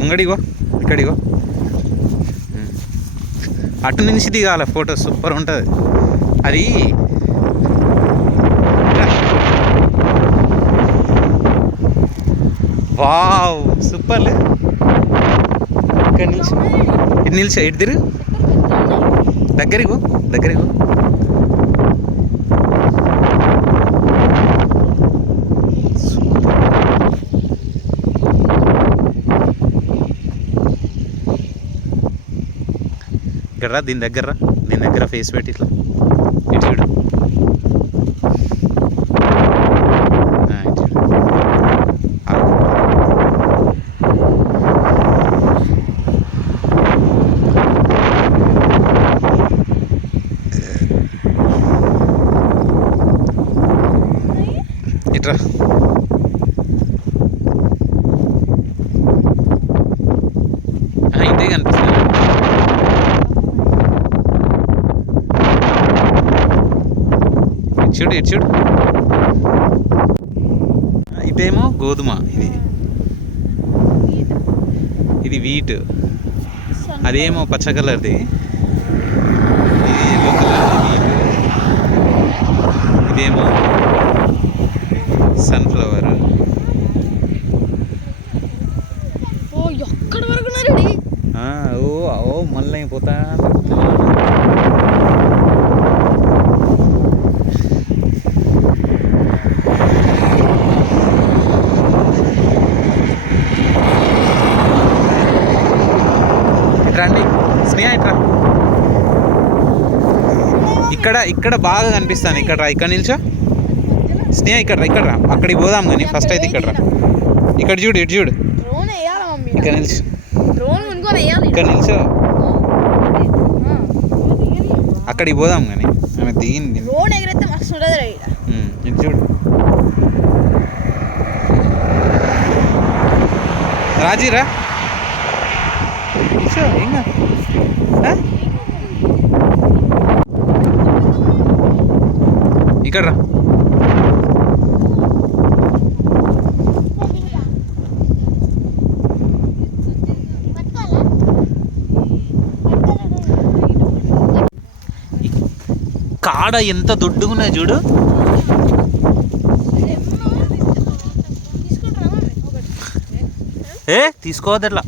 ముంగడిగో ఇక్కడిగో అటు నుంచి దిగాల photo super ఉంటుంది అది. వావ్ సూపర్లే. ఇక్కడ నుంచి ఇటు నిలిచా, ఇటు తిరుగు, దగ్గరికి దగ్గరికి ఇక్కడ రా, దీని దగ్గర ఫేస్ పెట్టి ఇట్లా ఇటు చూడు. ఇట్రా ఇదే కనిపిస్తుంది. ఇటు చూడు ఇదేమో గోధుమ, ఇది వీట్, అదేమో పచ్చ కలర్ది, ఇది ఎల్లో కలర్ది వీట్, ఇదేమో సన్ఫ్లవర్. ఓ మళ్ళీ అయిపోతా రండి. స్నేహ ఇట్రా, ఇక్కడ బాగా కనిపిస్తాను. ఇక్కడ నిల్చో స్నేహ, ఇక్కడ రా, అక్కడికి పోదాం కానీ ఫస్ట్ అయితే ఇక్కడ రా. ఇక్కడ చూడు, ఇటు చూడు, ఇక్కడ నిల్చో, ఇక్కడ నిల్చో, అక్కడికి పోదాం కానీ ఆమె దిగింది. ఇటు చూడు రాజీరా, ఇంకా ఇక్కడ రా. కాడ ఎంత దొడ్డుగున్నాయి చూడు. తీసుకోవద్దు అట్లా,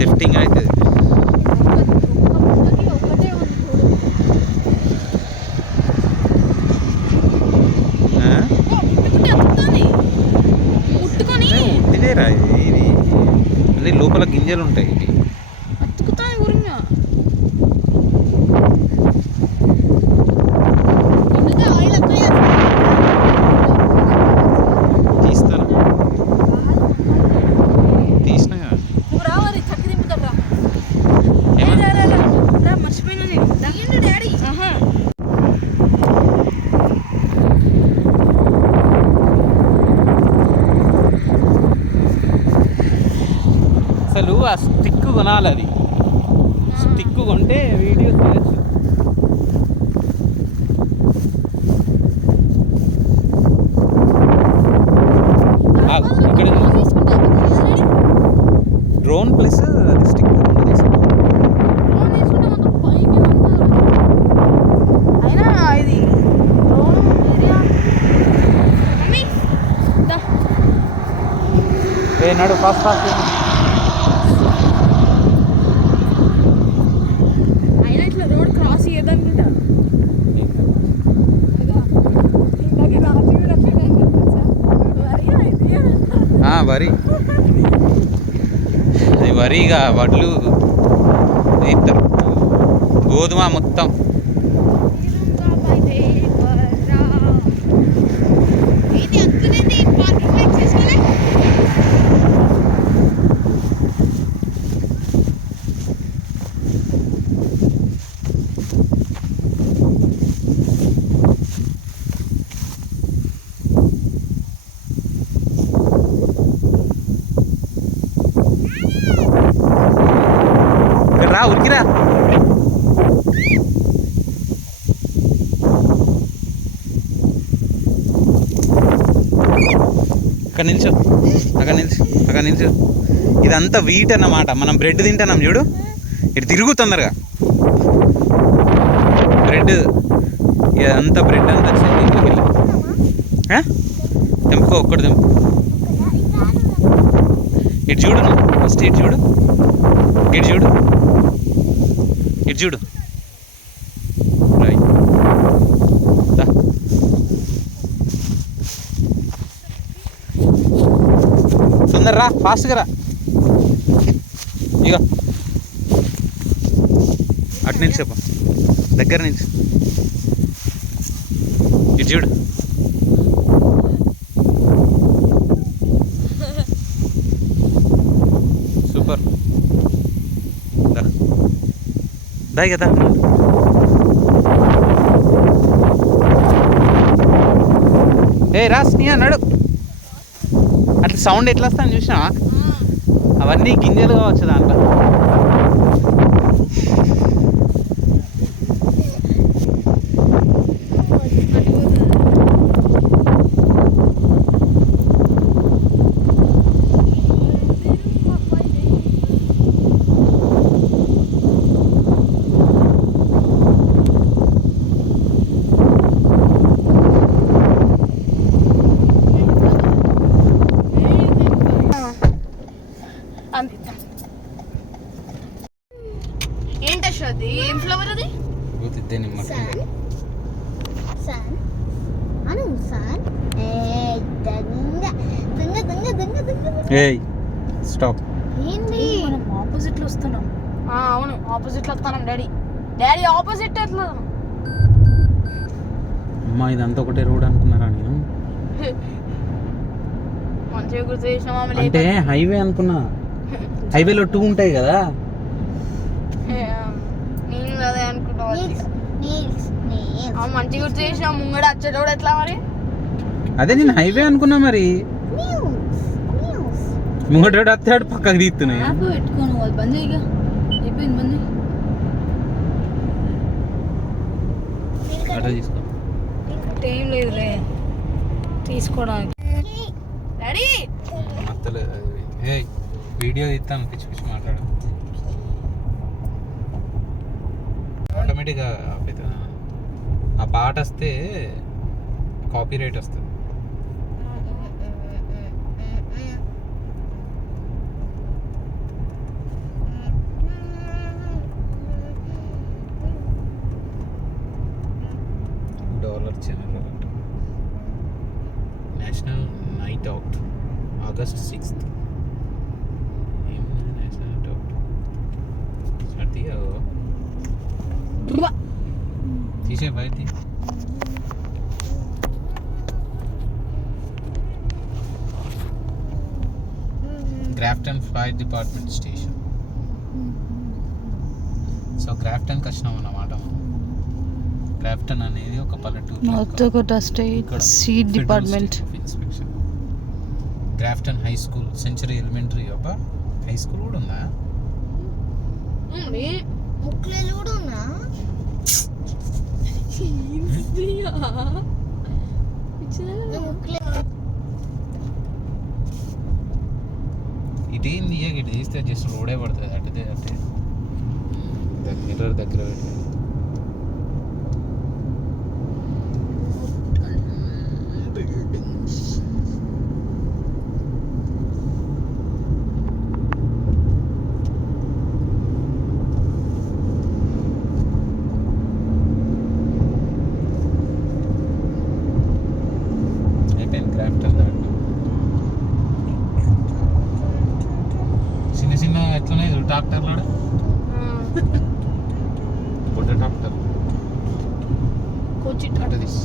లిఫ్టింగ్ అవుతుంది. ఉట్టిదేరా ఇది, అన్ని లోపల గింజలు ఉంటాయి. ఇది అసలు ఆ స్టిక్ కొనాలి. అది స్టిక్ కొంటే వీడియో తీయచ్చు. ఇక్కడ డ్రోన్ ప్లస్ అది స్టిక్ నడు ఫాస్ట్ ఫాస్ట్. వరిగా వడ్లు వేస్తారు, గోధుమ మొత్తం. రా ఉరికిరా. అక్కడ నిల్చో, అక్కడ నిల్చో. ఇదంతా వీట్ అన్నమాట. మనం బ్రెడ్ తింటున్నాం చూడు, ఇటు తిరుగు తొందరగా. బ్రెడ్ అంతా బ్రెడ్ అంతా వచ్చింది ఇంట్లోకి వెళ్ళి. తెంపుకో, ఒక్కటి తెంపు. ఇటు చూడు, ఫస్ట్ ఇటు చూడు, ఇటు చూడు, ఇటు చూడు. రైట్, తొందర రా, ఫాస్ట్గా రా. ఇక అటు నుంచి చెప్పు, దగ్గర నుంచి ఇటు చూడు. సూపర్. దా కదా. ఏ రా స్నేహ నడు. అట్లా సౌండ్ ఎట్లా వస్తాను చూసినావా? అవన్నీ గింజలు కావచ్చు దాంట్లో. ఏంటది? ఏం ఫ్లవర్ అది? స్టాప్. ఏంది మనం ఆపోజిట్ లో వస్తున్నాం? అవును, ఆపోజిట్ లో వస్తున్నాం. డాడీ ఆపోజిట్ ఎట్లా? అమ్మా ఇదంతా ఒకటే రోడ్ అనుకున్నారా? నేను మంచిగా గుర్తు చేసినా. అంటే హైవే అనుకున్నా. హైవేలో 2 ఉంటాయి కదా. నేను అదే అనుకుంటా. మంచిగా గుర్తు చేసినా. ముంగడ వచ్చేటోడు ఎట్లా మరి? అదే నేను హైవే అనుకున్నా. మరి ముంగటోడు వస్తాడు, పక్కకు తీస్తున్నాయి. పెట్టుకోను వాళ్ళు బంద్ చేయగా అయిపోయింది. బంద్ అట్లా తీసుకో. ఏం లేదులే తీసుకోవడానికి. డాడీ వీడియో తీస్తాను, పిచ్చి పిచ్చి మాట్లాడు. ఆటోమేటిక్గా ఆ పాట వస్తే కాపీ రైట్ వస్తుంది. $1 ఛానల్ అంట. National night out August 6th. ఏముంది నేషనల్ నైట్ అవుట్? సర్దిగా తీసే బయట. Grafton fire department station. So గ్రాఫ్టన్కి వచ్చినాం అన్నమాట. గ్రాఫ్టన్ అనేది ఒక పల్లెటూరు. North Dakota state seed department inspection. Grafton high school, century elementary. అబ్బా, హై స్కూల్ కూడా ఉందా? ముక్లేలు కూడా ఉన్నా. ఇదేంది? ఇటు తీస్తే జస్ట్ రోడే పడుతుంది. అటుదే అటే మిర్రర్ దగ్గర పెట్టి. చిన్న చిన్న ఎట్లనే ట్రాక్టర్లు, బుడ్డ ట్రాక్టర్ కోచి అటు తీసి.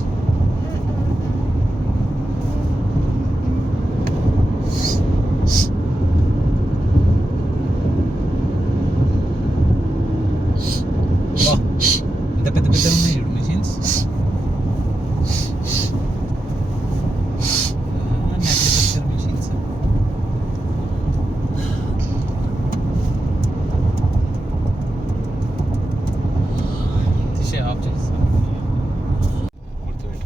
ఇంత పెద్ద పెద్ద ఉన్నాయి మిషన్స్. ఆఫ్ చేస్తాను. గుర్తుపెట్టు.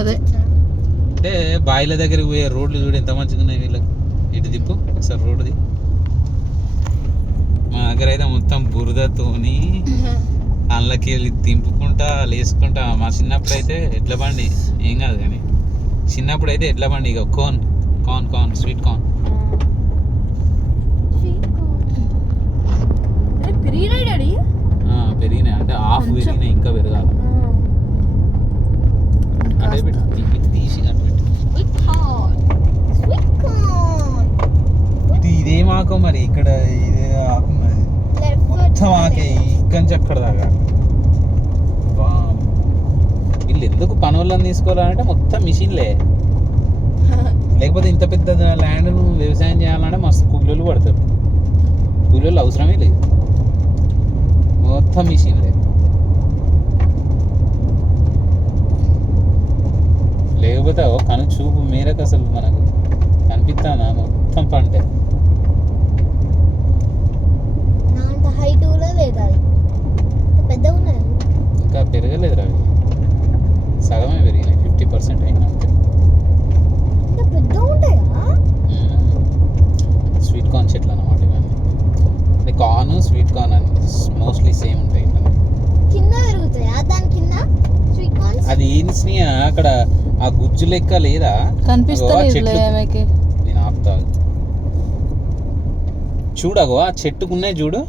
అదే అంటే బాయిల దగ్గరికి పోయే రోడ్లు చూడు ఎంత మంచిగా ఉన్నాయి వీళ్ళకి. ఇటు దిప్పు ఒకసారి రోడ్డుది. మా దగ్గర అయితే మొత్తం బురదతోని అందులోకి వెళ్ళి దింపుకుంటా లేసుకుంటా. మా చిన్నప్పుడు అయితే ఎడ్ల బండి ఏం కాదు, కానీ చిన్నప్పుడు అయితే ఎడ్ల బండి ఇక corn corn corn sweet corn పెరిగినాయి డాడీ. పెరిగినాయి అంటే హాఫ్ పెరిగినాయి, ఇంకా పెరగాలి. అంటే ఇటు తీసి అటు పెట్టు. ఇదేం ఆకు మరి ఇక్కడ ఇదే ఆకు మరి మొత్తం ఆకే ఇక్కడి నుంచి అక్కడ దాకా. వీళ్ళు ఎందుకు పని వాళ్ళని తీసుకోవాలంటే మొత్తం మిషన్లే. లేకపోతే ఇంత పెద్ద ల్యాండ్ నువ్వు వ్యవసాయం చేయాలంటే మస్తు కూలీలు పడతారు. కూలీలు అవసరమే లేదు, మొత్తం మిషన్లే. లేకపోతే కను చూపు మేరకు అసలు మనకు కనిపిస్తానా మొత్తం పంటే. ఇంకా పెరగలేదు రవి, సగమే పెరిగినాయి, 50% అయినా అంతే. స్వీట్ కార్న్ చెట్లు అన్నమాట ఇవన్నీ. కార్న్ స్వీట్ కార్న్ అని మోస్ట్లీ సేమ్ ఉంటాయి. అది ఏంటి అక్కడ ఆ గుజ్జు లెక్క లేదా కనిపిస్తుంది. నేను ఆపుతా చూడగో ఆ చెట్టుకున్నాయి చూడు,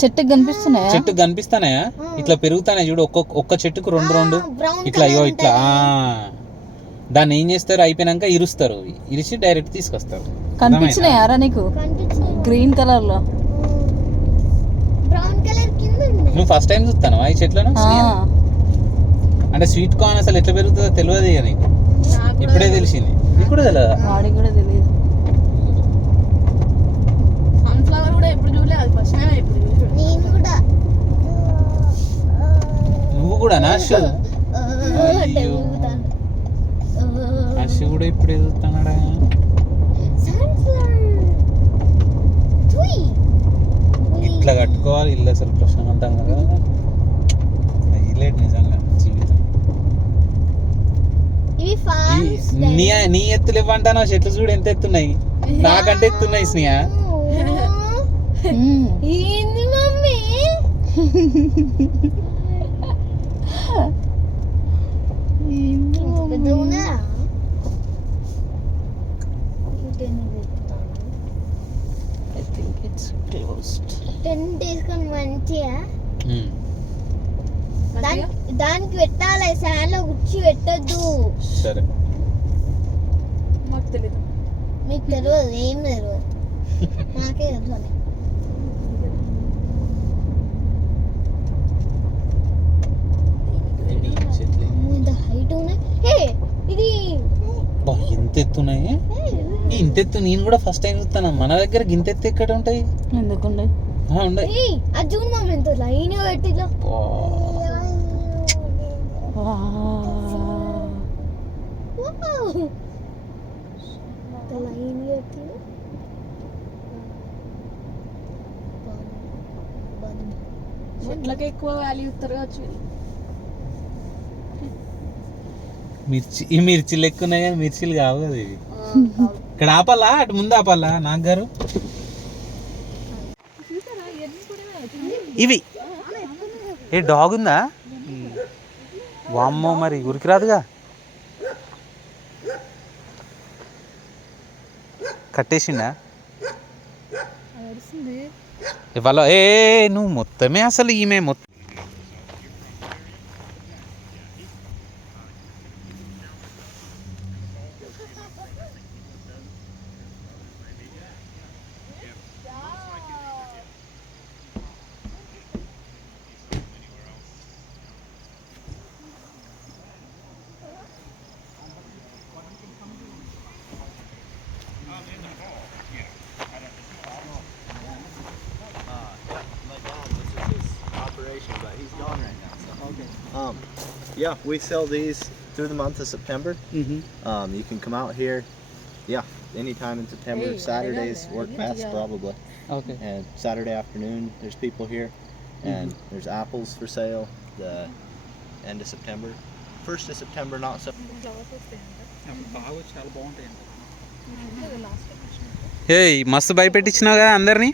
చెట్టుకు కనిపిస్తున్నాయా? చెట్టుకు కనిపిస్తానాయా? ఇట్లా పెరుగుతానే చూడు, ఒక్క చెట్టుకు రెండు ఇట్లా అయ్యో ఇట్లా. దాన్ని ఏం చేస్తారు, అయిపోయినాక ఇరుస్తారు, ఇరిచి డైరెక్ట్ తీసుకొస్తారు. కనిపించినాయారా నీకు? గ్రీన్ కలర్ లో. నువ్వు ఫస్ట్ టైం చూస్తాను ఈ చెట్లను. అంటే స్వీట్ కార్న్ అసలు ఎట్లా పెరుగుతుందో తెలియదు ఇక నీకు, ఇప్పుడే తెలిసింది. నీకు కూడా తెలియదా? వాడికి కూడా తెలియదు. నువ్వు కూడా నాషు నాషు కూడా ఇప్పుడే చూస్తున్నాడా? ఇట్లా కట్టుకోవాలి ఇల్లు అసలు ప్రశాంతంగా కదా. హైలైట్ నిజంగా జీవితం. నీ ఎత్తులు ఇవ్వంటాను, చెట్లు చూడు ఎంత ఎత్తున్నాయి, నాకంటే ఎత్తున్నాయి స్నేహ. దానికి పెట్టాలి, శాన్ లో గుచ్చి పెట్టద్దు. సరే, మాకు తెలియదు. మీకు తెలియదు, ఏం తెలియదు, నాకే తెలుసు. ఇంత హైట్ ఉన్నాయి. ఇది ఇంత ఎత్తున్నాయి. ఇంత ఎత్తు నేను కూడా ఫస్ట్ టైం చూస్తాను. మన దగ్గర ఇంత ఎత్తు ఎక్కడ ఉంటాయి? ఎందుకుండే అది చూడు మమ్మీ, ఎంత లైన్ పెట్టిలో. లైన్ పెట్టి చెట్లకి ఎక్కువ వాల్యూ ఇస్తారు కావచ్చు. ఈ మిర్చిలు ఎక్కువ ఉన్నాయి కానీ మిర్చిలు కావు కదా ఇవి. ఇక్కడ ఆపాలా, అటు ముందు ఆపాలా నాకు గారు? ఇవి ఏ డాగ్ ఉందా? వామ్మో, మరి ఉరికిరాదుగా. కట్టేసిండా ఇవాళ? నువ్వు మొత్తమే అసలు ఈమె మొత్తం. Yeah, we sell these through the month of September. You can come out here, anytime in September. Saturdays work best probably. Okay. And Saturday afternoon, there's people here, and there's apples for sale the end of September. 1st of September, not so. హే మస్తు భయపెట్టించినావు కదా అందరినీ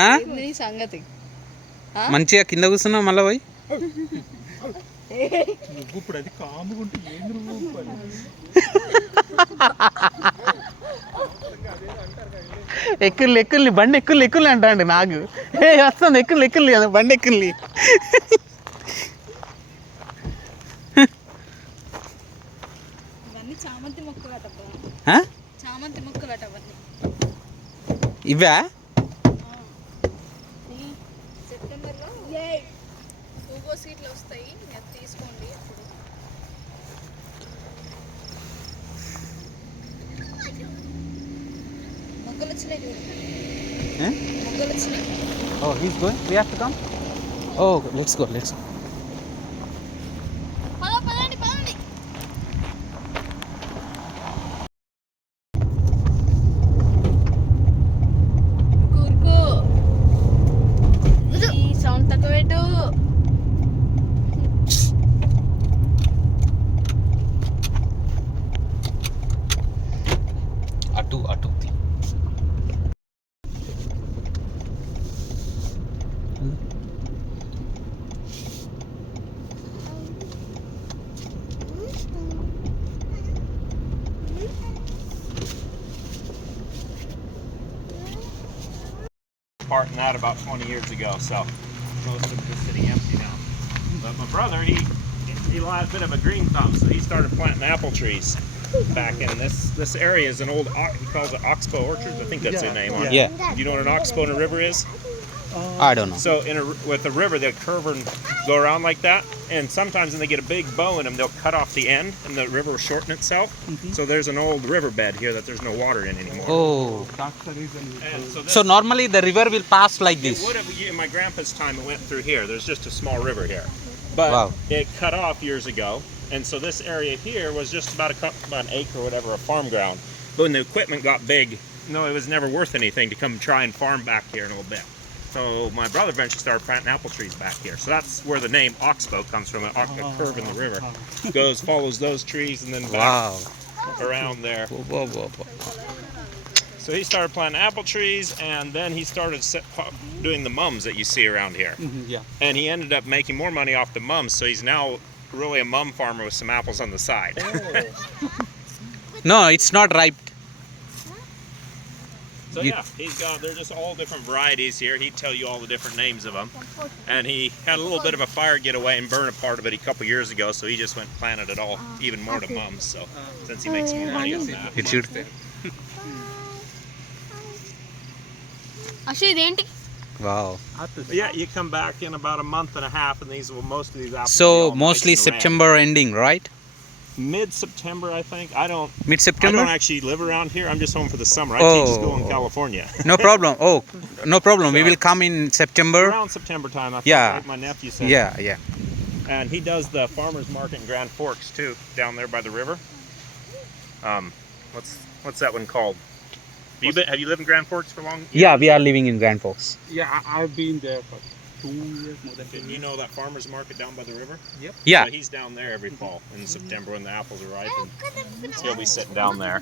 ఆ? నీ సంగతి మంచిగా కింద కూర్చున్నావు మళ్ళీ పోయి ఇప్పుడు అది కాముకుంటే ఏంది నువ్వు ఎక్కుల్లి ఎక్కుల్ని బండి ఎక్కుల్లి అంటాండి నాకు ఏ వస్తుంది ఎక్కుల్లి అది బండి ఎక్కుల్లి ఇవన్నీ చామంతి మొక్కలట చామంతి మొక్కలట అవన్నీ ఇవా సెప్టెంబర్లో ఊగో సీట్లు వస్తాయి అది తీసుకోండి అప్పుడు మొగ్గలు వచ్చినాయి చూడండి మొగ్గలు వచ్చినాయి Oh, he's going? We have to come? Oh, let's go. పదండి కూర్కో ఈ సౌండ్ తక్కువ పెట్టు అటు Part in that about 20 years ago, so most of the city empty now. But my brother, he had a bit of a green thumb, so he started planting apple trees back in this area. Is an old he calls it Oxbow Orchards. I think that's the name on it. Yeah. Do you know what an oxbow in a river is? I don't know. So with a river, they'll curve and go around like that, and sometimes when they get a big bow in them, they'll cut off the end, and the river will shorten itself. So there's an old riverbed here that there's no water in anymore. Oh. And so So normally the river will pass like it this. would have, in my grandpa's time, it went through here. There's just a small river here. But Wow. it cut off years ago. And so this area here was just about an acre or whatever of farm ground. But when the equipment got big, no, it was never worth anything to come try and farm back here in a little bit. So my brother eventually started planting apple trees back here. So that's where the name Oxbow comes from, a curve in the river. Goes, follows those trees and then back Wow. around there. Whoa. So he started planting apple trees, and then he started doing the mums that you see around here. Yeah. And he ended up making more money off the mums, so he's now really a mum farmer with some apples on the side. No, it's not ripe. So yeah, they're just all different varieties here. He'd tell you all the different names of them. And he had a little bit of a fire getaway and burned a part of it a couple years ago, so he just went and planted it all even more to mums. So since he makes more money on that. It should. అసలు ఇదేంటి Wow. But yeah, you come back in about a month and a half, and most of these apples. will So be all nice mostly and red. September ending, right? Mid-September, I think. I don't Mid-September? actually live around here. I'm just home for the summer. I teach school in Oh. California. No problem. Oh, no problem. We will come in September. Around September time, I think. Yeah. Like my nephew said. Yeah. And he does the farmers market in Grand Forks too, down there by the river. What's that one called? Have you lived in Grand Forks for long? Yeah, we are living in Grand Forks. Yeah, I've been there for 2 years, more than 2 And you know that farmers market down by the river? Yeah. So he's down there every fall in September when the apples are ripe, and he'll be sitting down there.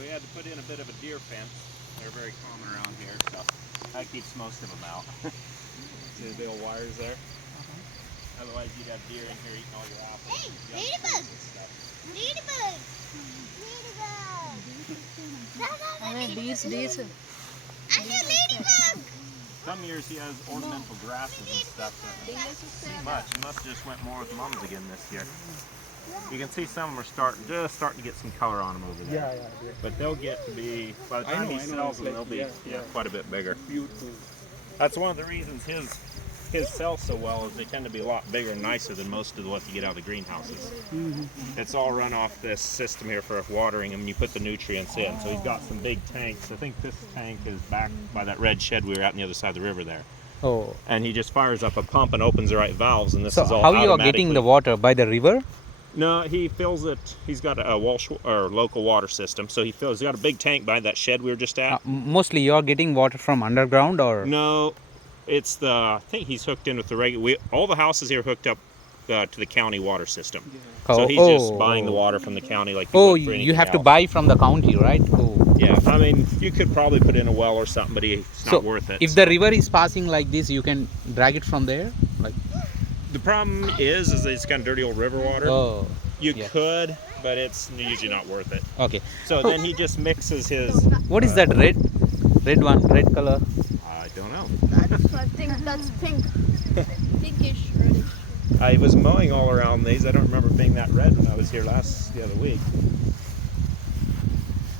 We had to put in a bit of a deer fence. They're very common around here, so that keeps most of them out. See the big old wires there? Otherwise, you'd have deer in here eating all your apples. Hey, young ladybug! trees and stuff. Ladybug! Ladybug! డీస్ I see a ladybug! Some years he has ornamental grasses and stuff. That too much. He must have just went more with mums again this year. You can see some are starting to get some color on them over there. Yeah. But they'll get to be, by the time he sells them, they'll be quite a bit bigger. Beautiful. That's one of the reasons his sells so well, is they tend to be a lot bigger and nicer than most of what you get out of the greenhouses. It's all run off this system here for watering them, and you put the nutrients in. So he's got some big tanks. I think this tank is back by that red shed we were at on the other side of the river there. Oh. And he just fires up a pump and opens the right valves, and this So is all how you are automatically. getting the water by the river? No, he fills it. He's got a Walsh or local water system, so he's got a big tank by that shed we were just at. Mostly you're getting water from underground or? No, it's the. I think he's hooked in with the regular. All the houses here hooked up to the county water system. So he's just buying the water from the county, like. Oh, you have to buy from the county, right? Oh. Yeah, I mean, you could probably put in a well or something, but it's not worth it. If the river is passing like this, you can drag it from there, like. The problem is that it's got dirty old river water. Oh. You yeah. could, but it's usually not worth it. Okay. So then he just mixes his. What is that red one? Red color. I don't know. I think that's pink. Pinkish, reddish. I was mowing all around these. I don't remember being that red when I was here the other week.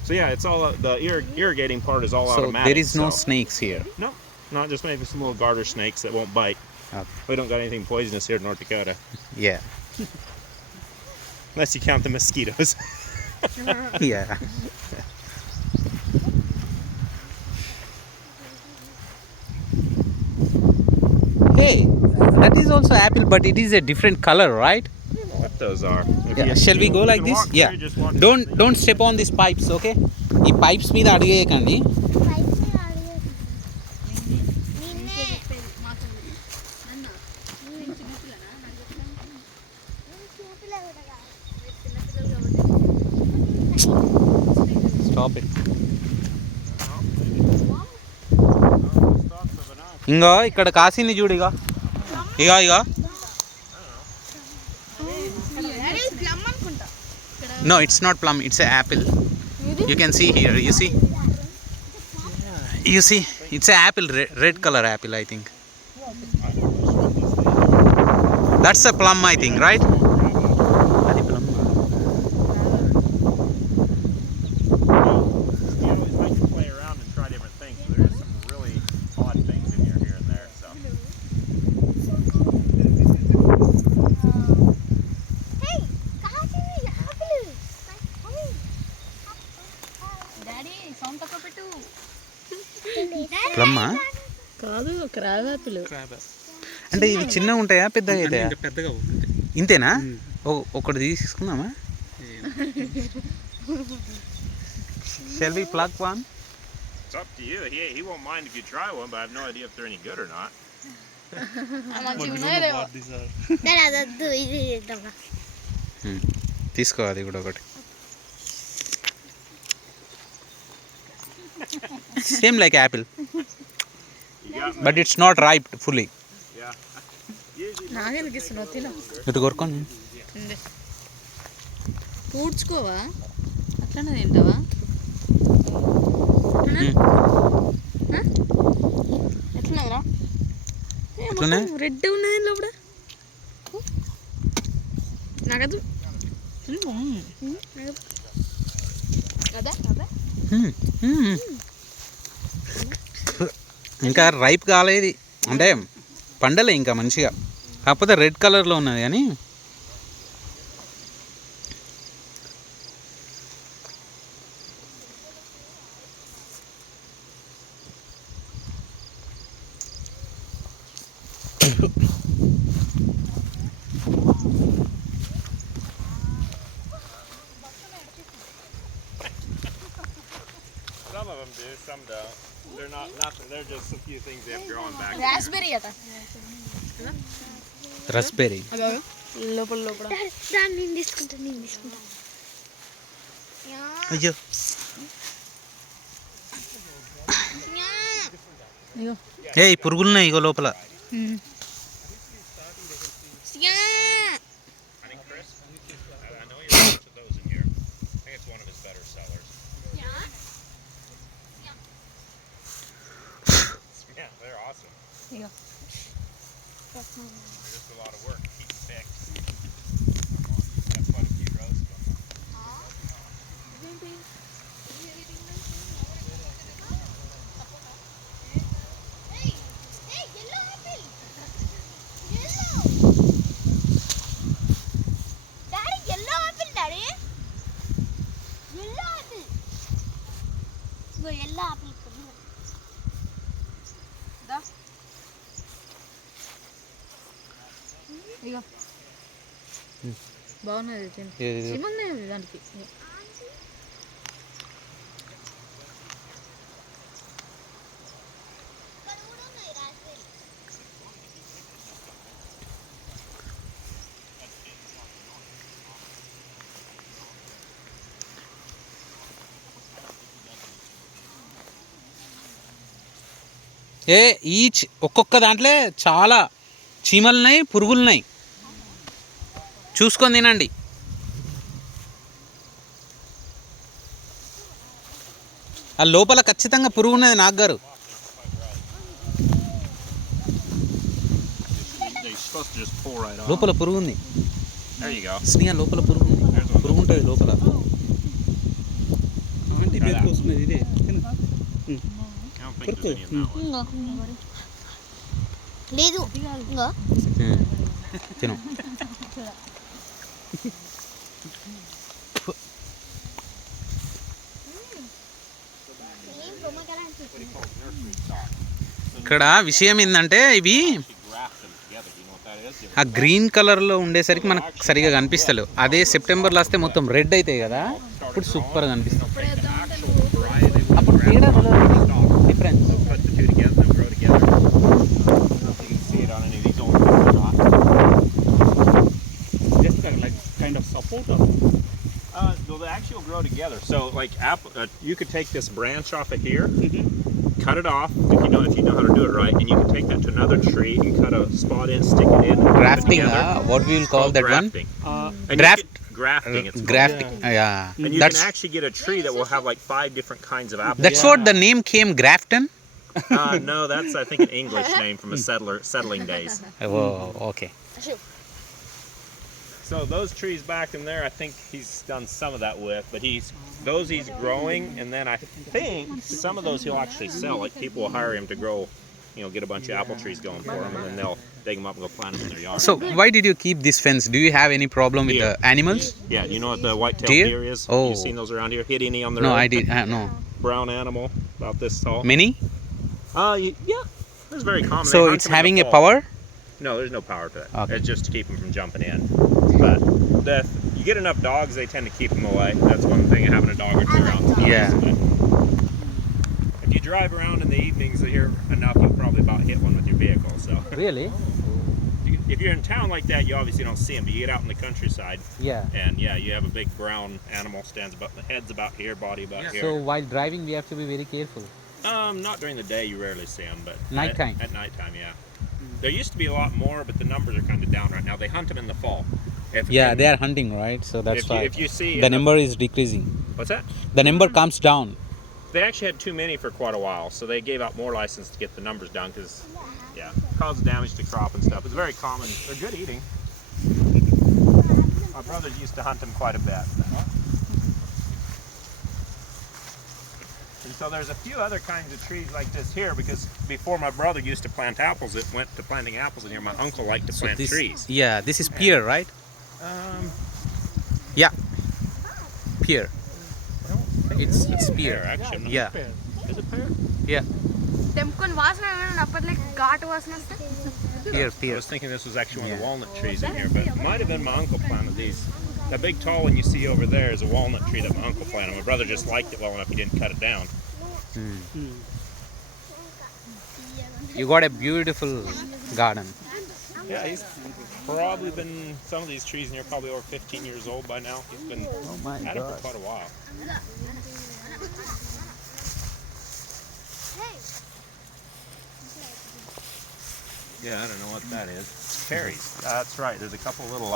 So yeah, it's all the irrigating part is all So automatic. there is no snakes here. No, not just maybe some little garter snakes that won't bite. Okay. We don't got anything poisonous here in North Dakota, Yeah. unless you count the mosquitoes. Yeah. Hey, that is also apple, but it is a different color, right? What those are? If Yeah. you- Shall we go you like can this? walk Yeah. through, just walk Don't step on these pipes, okay? ఈ pipes మీద అడిగేయకండి. Stop it. ఇంగో ఇక్కడ కాసింది చూడు ఇగో ఇగో ఇగో No, it's not plum, it's an apple. You can see here, you see? You see? It's an apple, red color apple, I think. That's a plum, I think, right? Adi plum. You always like to play around and try different things. But there is some really odd things in here and there. So. Plum? కాదు crab Apple. అంటే ఇవి చిన్నగా ఉంటాయా పెద్దగా అవుతాయా? పెద్దగా ఉంటుంది. ఇంతేనా? ఒకటి తీసుకుందామా? Shall we pluck one? It's up to you. He won't mind if you try one, but I have no idea if they're any good or not. అదొద్దు ఇది చేద్దామా. తీసుకో అది కూడా ఒకటి. Same like apple. But it's not ripe fully. Yeah. నాకెందుకు ఇస్తున్నావు? తిను. ఇటు కొరుకొని. పూడ్చుకోవా? అట్లనే తింటావా? ఎట్లున్నదిరా? ఎట్లున్నా? రెడ్ ఉన్నది లోపల. నాకదు. కదా కదా. ఇంకా రైప్ కాలేదు అంటే పండలే ఇంకా మంచిగా, కాకపోతే రెడ్ కలర్లో ఉన్నది కానీ Some of them do, some don't. They're not nothing. They're just a few things they have growing back. Raspberry అట. రస్బెర్రీ. లోపల లోపల. నేను తీసుకుంటా. అయ్యో ఏ ఈ పురుగులున్నాయి ఇగో లోపల. I think Chris, I know you're into those in here. I think it's one of his better sellers. Yeah, they're awesome. Yeah. They're just a lot of work to keep picked. Got quite a few rows of them. Yellow apple ఇగో బాగున్నది ఇది- ఏముంది దానికి each ఒక్కొక్క దాంట్లో చాలా చీమలు ఉన్నాయి, పురుగులు ఉన్నాయి. చూసుకొని తినండి. ఆ లోపల ఖచ్చితంగా పురుగు ఉన్నది నాకు గారు. They're supposed to just pull right off. లోపల పురుగు ఉంది. There you go. స్నేహ లోపల పురుగు ఉంది. పురుగు ఉంటుంది లోపల. ఆంటీ పేరుకు వస్తున్నది ఇదే I don't think there's any in that one. లేదు ఇంకో తిను. ఇక్కడ విషయం ఏంటంటే ఇవి Graft them together. Do you know what that is? ఆ గ్రీన్ కలర్లో ఉండేసరికి మనకు సరిగా కనిపిస్తలేవు. అదే సెప్టెంబర్లో వస్తే మొత్తం రెడ్ అవుతాయి కదా, ఇప్పుడు సూపర్గా కనిపిస్తుంది. అప్పుడు తేడా difference. Put the two together, they'll grow together. I don't know if you can see it on any of these old shots. just like kind of support or Well, they actually will grow together. So, like apple, you could take this branch off of here, cut it off if you know how to do it right, and you can take that to another tree and cut a spot in, stick it in, and Grafting, put it together. what we will It's call called that one? grafting. And Graft- you can- grafting. It's called. Grafting, yeah. And you That's can actually get a tree that will have like 5 different kinds of apples. that's what the name came, Grafton. No, that's I think an English name from a settling days. Oh, okay. So those trees back in there, I think he's done some of that with, but he's growing, and then I think some of those he'll actually sell. Like people will hire him to grow, get a bunch of apple trees going for him, and then they'll dig them up and go plant them in their yard. So why did you keep this fence? Do you have any problem with the animals? Yeah, you know what the white-tailed Deer? deer is? Oh. You've seen those around here? Hit any on the No, road? I did. No. Brown animal, about this tall. Many? Yeah, it's very common. So They hunt it's them in the having a fall. power? No, there's no power to it. Okay. It's just to keep them from jumping in. But you get enough dogs, they tend to keep them away. That's one thing of having a dog or two around. Yeah. But if you drive around in the evenings here enough, you'll probably about hit one with your vehicle. So Really? if you're in town like that, you obviously don't see them. But you get out in the countryside, Yeah. and yeah, you have a big brown animal stands about the head's about here, body about here. So while driving, we have to be very careful. Not during the day, you rarely see them, but Nighttime. At nighttime, yeah. There used to be a lot more, but the numbers are kind of down right now. They hunt them in the fall. Yeah, they are hunting, right? So that's why If you see the number is decreasing. what's that? The number comes down. They actually had too many for quite a while, so they gave out more license to get the numbers down because, causes damage to crop and stuff. It's very common. They're good eating. My brothers used to hunt them quite a bit. And so there's a few other kinds of trees like this here because before my brother used to plant apples, it went to planting apples in here. My uncle liked to plant trees. Yeah, this is pear, right? Yeah. Pear. It's pear. Actually, I'm not Yeah. pear. Is it pear? Yeah. తెంపుకొని వాసన అప్పట్లో ఘాటు వాసన వస్తే Pear, I pear. was thinking this was actually one of the walnut trees in here, but it might have been my uncle planted these. That big tall one you see over there is a walnut tree that my uncle planted. My brother just liked it well enough he didn't cut it down. You got a beautiful garden. Yeah, he's probably been, some of these trees in here are probably over 15 years old by now. He's been my at it for quite a while. Yeah, I don't know what that is. Cherries. That's right. There's a couple little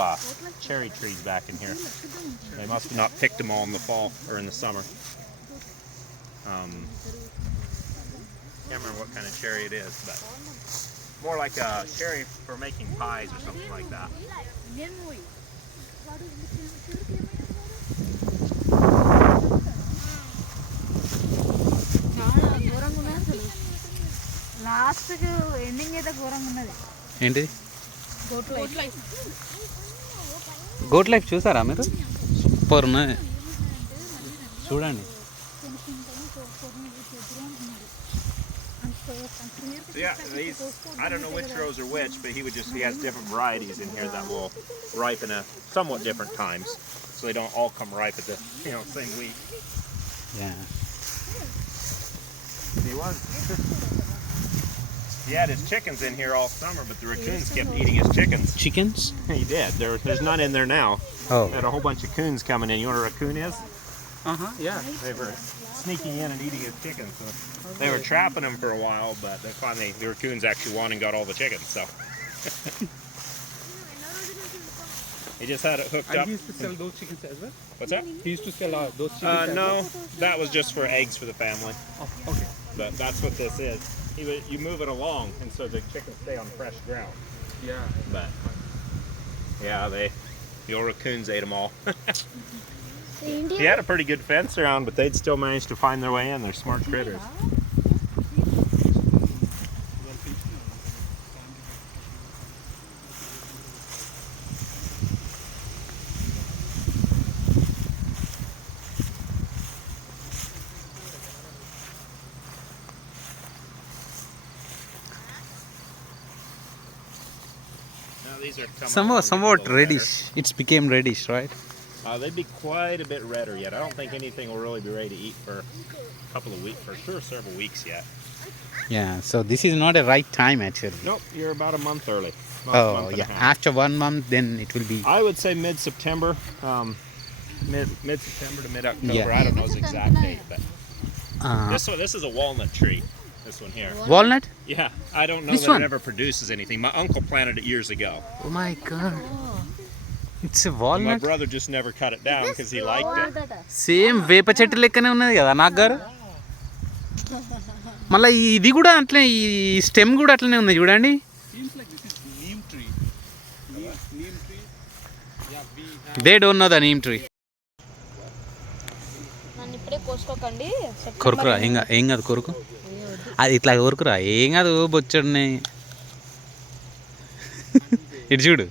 cherry trees back in here. They must have not picked them all in the fall or in the summer. Can't remember what kind of cherry it is, but more like a cherry for making pies or something like that. ఘోరంగా ఉన్నది అసలు లాస్ట్కి ending అయితే ఘోరంగా ఉన్నది ఏంటిది? Goat goat life చూసారా మీరు? సూపర్ ఉన్నది, చూడండి. So yeah, these, I don't know which rows are which, but he has different varieties in here that will ripen at somewhat different times. So they don't all come ripe at the same week. Yeah. He had his chickens in here all summer, but the raccoons kept eating his chickens. Chickens? He did. There's none in there now. Oh. Had a whole bunch of coons coming in. You know what a raccoon is? Yeah. They were sneaking in and eating his chickens. So they were trapping him for a while, but then finally the raccoons actually won and got all the chickens. So he just had it hooked And up. he used to sell those chickens as well? What's that? He used to sell those chickens as No, well? that was just for eggs for the family. Oh, okay. But that's what this is. You move it along, and so the chickens stay on fresh ground. Yeah. But yeah, the old raccoons ate them all. He had a pretty good fence around, but they'd still manage to find their way in. They're smart critters. Now these are coming along Somewhat a little better. reddish. It's became reddish, right? They'd be quite a bit redder yet. I don't think anything will really be ready to eat for a couple of weeks, for sure several weeks yet. Yeah, so this is not a right time actually. Nope, you're about a month early. Oh, month and a yeah. half. After 1 month, then it will be. I would say mid-September, mid-September to mid-October. Yeah. I don't know his exact date, but Uh, this is a walnut tree. This one here. walnut? Yeah, I don't know This that one? it ever produces anything. My uncle planted it years ago. Oh my god. It's a And my walnut. brother just never cut it down because he liked it. Same వేప చెట్టు లెక్కనే ఉన్నది కదా నాకు గారు మళ్ళీ ఇది కూడా అట్లే ఈ స్టెమ్ కూడా అట్లనే ఉంది చూడండి. Seems like this is neem tree. Neem tree. Yeah, we have. They don't know the neem tree. నన్ను ఇప్పుడే కోసుకోకండి. కొరుకురా ఏం కాదు కొరుకు. అది ఇట్లా కొరుకురా ఏం కాదు బొచ్చడిని. ఇటు చూడు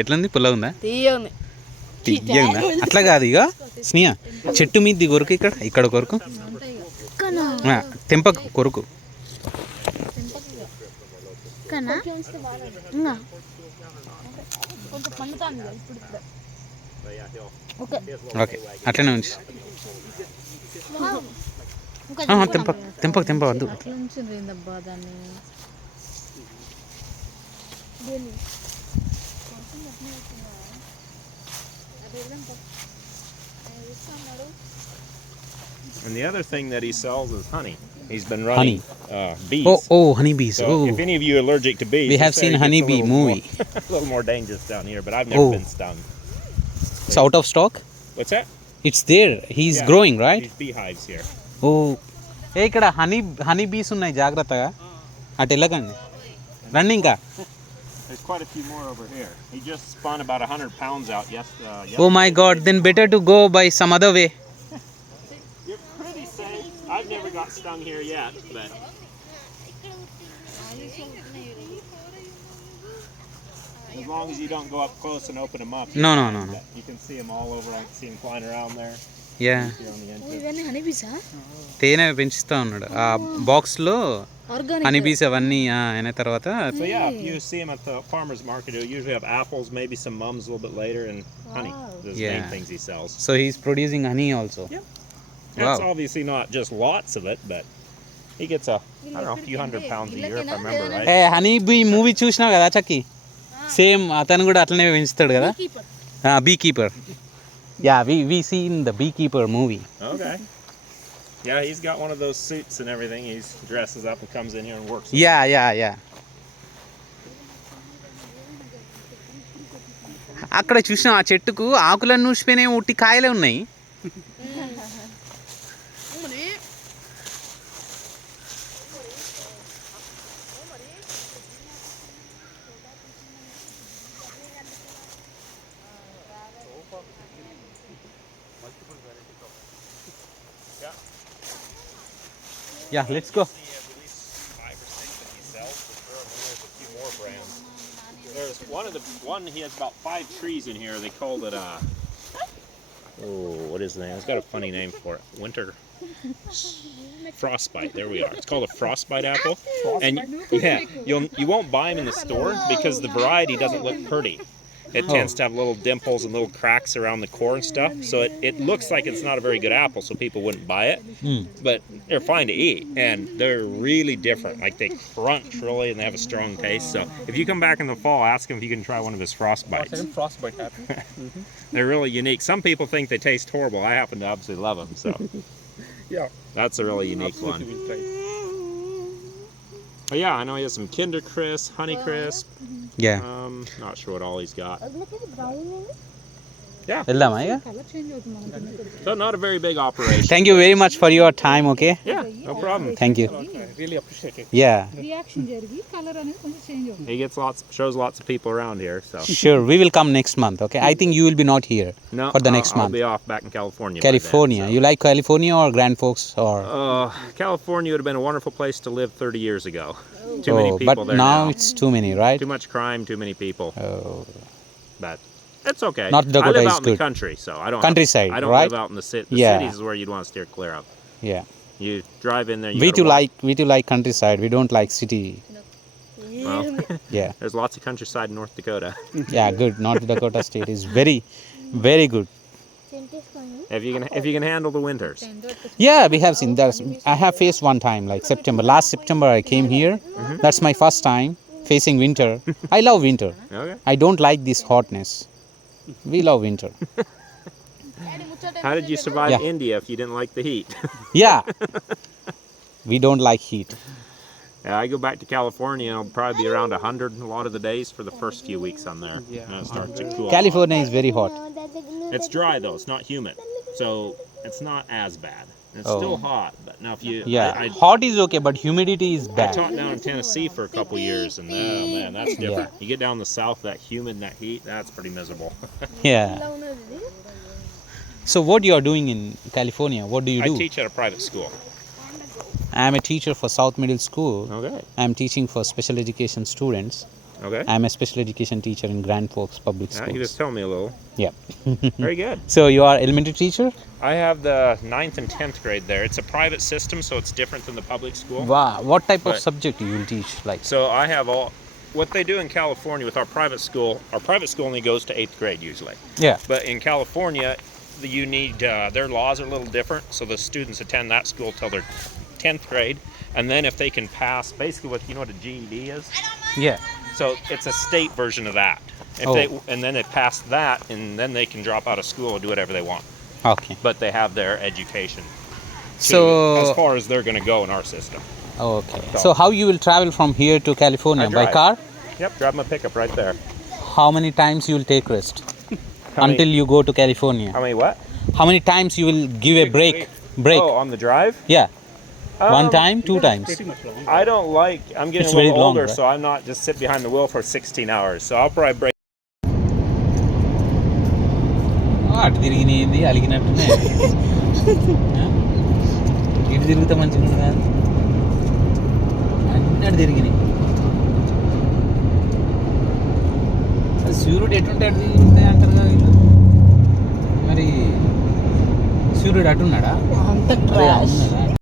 ఎట్లుంది పుల్ల ఉందా తీయండి. తీయగా ఉందా అట్లా కాదు ఇక స్నేహ చెట్టు మీది కొరుకు ఇక్కడ కొరుకు తెంపకు కొరుకు. కొంచెం పండుతాను ఇప్పుడు ఇప్పుడే. So yeah, he okay has a little okay అట్లనే ఉంచి ఇంకా తెంపవద్దు. అట్లా ఉంచింది ఏందబ్బా దాన్ని. And the other thing that he sells is honey. He's been running bees. Oh, honey bees. So Oh, if any of you are allergic to bees, we have this seen area gets honey a bee little movie. more- a little more dangerous down here, but I've never Oh. been stung. it's out of stock. What's that? It's there. He's Yeah, growing, right? These beehives here. ఓ ఏ ఇక్కడ honey bees ఉన్నాయి జాగ్రత్తగా అటు వెళ్ళకండి రండి ఇంకా. There's quite a few more over here. He just spun about 100 pounds out oh my god then better to go by some other way. You're pretty safe. I've never got stung here yet, but as long as you don't go up close and open them up. No. You can see them all over. I can see them flying around there. Yeah Here on the entrance. ఇవన్నీ honey Beesa? తేనె పెంచుతూ ఉన్నాడు ఆ బాక్స్లో organic. Honey bees అవన్నీ అయిన తర్వాత. So yeah, if you see them at the farmer's market, it'll usually have apples, maybe some mums a little bit later, and honey. Those Yeah. main things he sells. So he's producing honey also. That's Wow. obviously not just lots of it, but he gets I don't know, a few hundred pounds a year if I remember right. ఏ honey bee movie చూసినావు కదా చక్కి same అతను కూడా అట్లనే పెంచుతాడు కదా beekeeper. Yeah we seen the beekeeper movie. Okay. Yeah, he's got one of those suits and everything. He dresses up and comes in here and works. Yeah అక్కడ చూసిన ఆ చెట్టుకు ఆకులను నూసిపోయినాయి ఉట్టి కాయలే ఉన్నాయి. Yeah let's go. He has at least 5 or 6 that he sells for sure, and then there's a few more brands. There's he has about 5 trees in here. They called it what is the name? It's got a funny name for it. Frostbite. There we are. It's called a frostbite apple. And yeah, you won't buy them in the store because the variety doesn't look pretty. It tends to have little dimples and little cracks around the core and stuff. So it looks like it's not a very good apple, so people wouldn't buy it. But they're fine to eat, and they're really different. Like they crunch really, and they have a strong taste. So if you come back in the fall, ask him if you can try one of his frostbites. Frostbite apple. They're really unique. Some people think they taste horrible. I happen to absolutely love them. So Yeah. that's a really unique one. Absolutely, we'll try. But yeah, I know he has some Kinder Crisp, Honey Crisp. Yeah. Not sure what all he's got. వెళ్దామా ఇక? So not a very big operation. Thank you very much for your time. Okay, Yeah, no problem. Thank you. Really appreciate it. Yeah, He shows lots of people around here. So sure, we will come next month. Okay, I think you will be not here no, for the next I'll month. be off back in California. by California, then, you like California or Grand Forks or? so. California would have been a wonderful place to live 30 years ago. Too many Oh, people but there now now. it's too many, right? Too much crime, too many people. Oh, But it's okay. North I Dakota live is out in good. the country, so I don't. Countryside, I don't right? live out in the city. The Yeah. cities is where you'd want to steer clear of. yeah. You drive in there. You We gotta too walk. like countryside. We don't like city. Well, Yeah, there's lots of countryside in North Dakota. yeah, good. North Dakota state is very, very good. If you can handle the winters. Yeah, we have seen that. I have faced one time, like September. Last September, I came here. That's my first time facing winter. I love winter. Okay. I don't like this hotness. We love winter. How did you survive Yeah. India if you didn't like the heat? Yeah, we don't like heat. Yeah, I go back to California. It'll probably be around 100 a lot of the days for the first few weeks I'm there. Yeah. And it starts to cool. California is very hot. It's dry though. It's not humid, so it's not as bad. It's Oh. still hot, but now if you Yeah, I hot is okay, but humidity is I bad. taught down in Tennessee for a couple years, and oh man, that's different. You get down in the south, that humid, and that heat, that's pretty miserable. Yeah. So what you are doing in California? What do you I do? teach at a private school. I am a teacher for South Middle School. Okay. I am teaching for special education students. Okay. I am a special education teacher in Grand Forks Public Yeah, he was Schools. telling me a little. Yeah. Very good. So you are elementary teacher? I have the 9th and 10th grade there. It's a private system, so it's different than the public school. Wow. What type of Right. subject you will teach? Like, So I have what they do in California with our private school only goes to 8th grade usually. yeah. But in California, you need, their laws are a little different, so the students attend that school till their 10th grade. And then if they can pass, basically you know what a GED is? Yeah. So it's a state version of that. If Oh. and then they pass that, and then they can drop out of school and do whatever they want. Okay. But they have their education too, So as far as they're going to go in our system. okay. So how you will travel from here to California? I By drive. car? Yep, drive my pickup right there. How many times you will take rest How many- until you go to California? How many what? How many times you will give a break? Oh, on the drive? Yeah. One Um, time, two times. Pretty much long. I don't like. I'm getting It's a little very long, older, right? so I'm not just sit behind the wheel for 16 hours. So I'll probably break. అటు తిరిగినాయింది అలిగినట్టునే ఇటు తిరిగితే మంచిగా ఉంది కాదు అన్నట్టు తిరిగినాయి. అది సూర్యుడు ఎటుంటే అటు తిరుగుతాయి అంటారు కదా వీళ్ళు. మరి సూర్యుడు అటున్నాడా? అంత అదే అవును కదా.